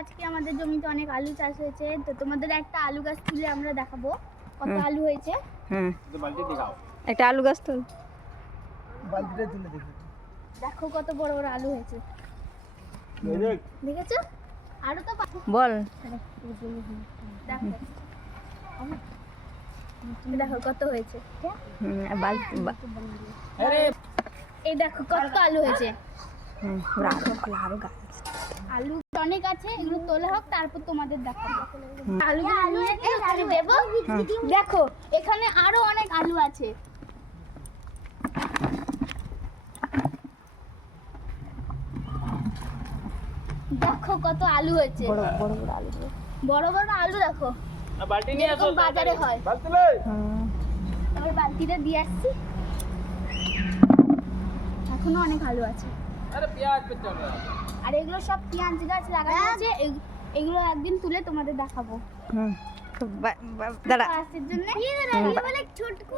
আজকে আমাদের জমিতে অনেক আলু চাষ হয়েছে, তো তোমাদের একটা আলু গাছ তুলে আমরা দেখাবো কত আলু হয়েছে। একটা আলু গাছ তুল, বালতিটা তুলে দেখি। দেখো কত বড় বড় আলু হয়েছে, দেখেছো? আরো তো বল। দেখো দেখো কত হয়েছে। এই দেখো কত আলু হয়েছে। আলু অনেক আছে, এগুলো তোলা হোক তারপর তোমাদের দেখাবো। আলু দেবো। দেখো এখানে আরো অনেক আলু আছে। দেখো কত আলু হয়েছে, বড় বড় আলু দেখো, যেরকম বাজারে হয়। এবার বালতিটা দিয়ে আসছি, এখনো অনেক আলু আছে। আর এগুলো সব পেঁয়াজ গাছ লাগানো আছে, এগুলো একদিন তুলে তোমাদের দেখাবো। দাঁড়া জন্য ছোটকু